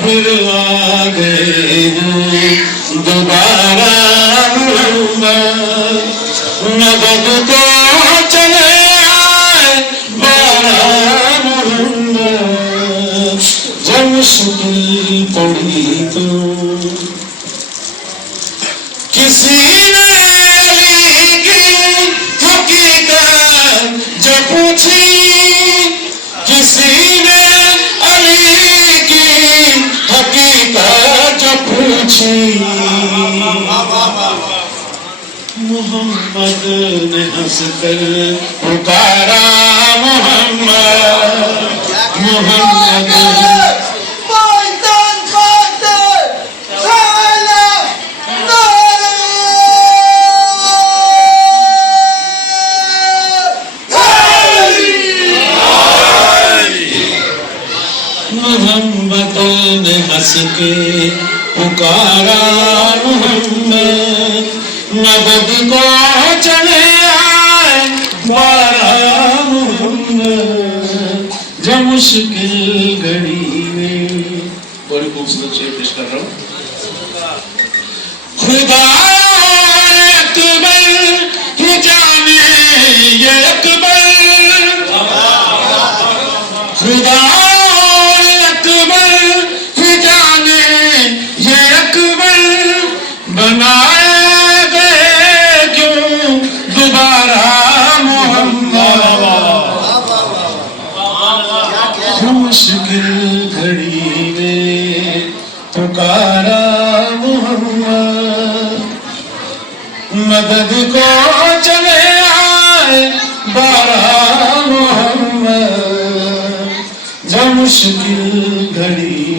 پھر آ گئے دوبارہ محمد، مدد کو چلے آئے بارہ محمد، جب مشکل پڑی تو کسی نے علی کی حقیقت جب پوچھی، کسی نے علی کی حقیقت جب پوچھی، محمد نے ہنس کر پکارا محمد، محمد محمد نے ہنس کے پکارا محمد، مدد کو چلے آئے بارہ محمد، جب مشکل گھڑی میں بڑی خوبصورت شعر پیش کر رہا ہوں۔ خدا اکبر ہی جانے یہ اکبر، خدا بنائے گئے کیوں دوبارہ محمد، مشکل گھڑی میں پکارا محمد، مدد کو چلے آئے بارہ محمد، جب مشکل گھڑی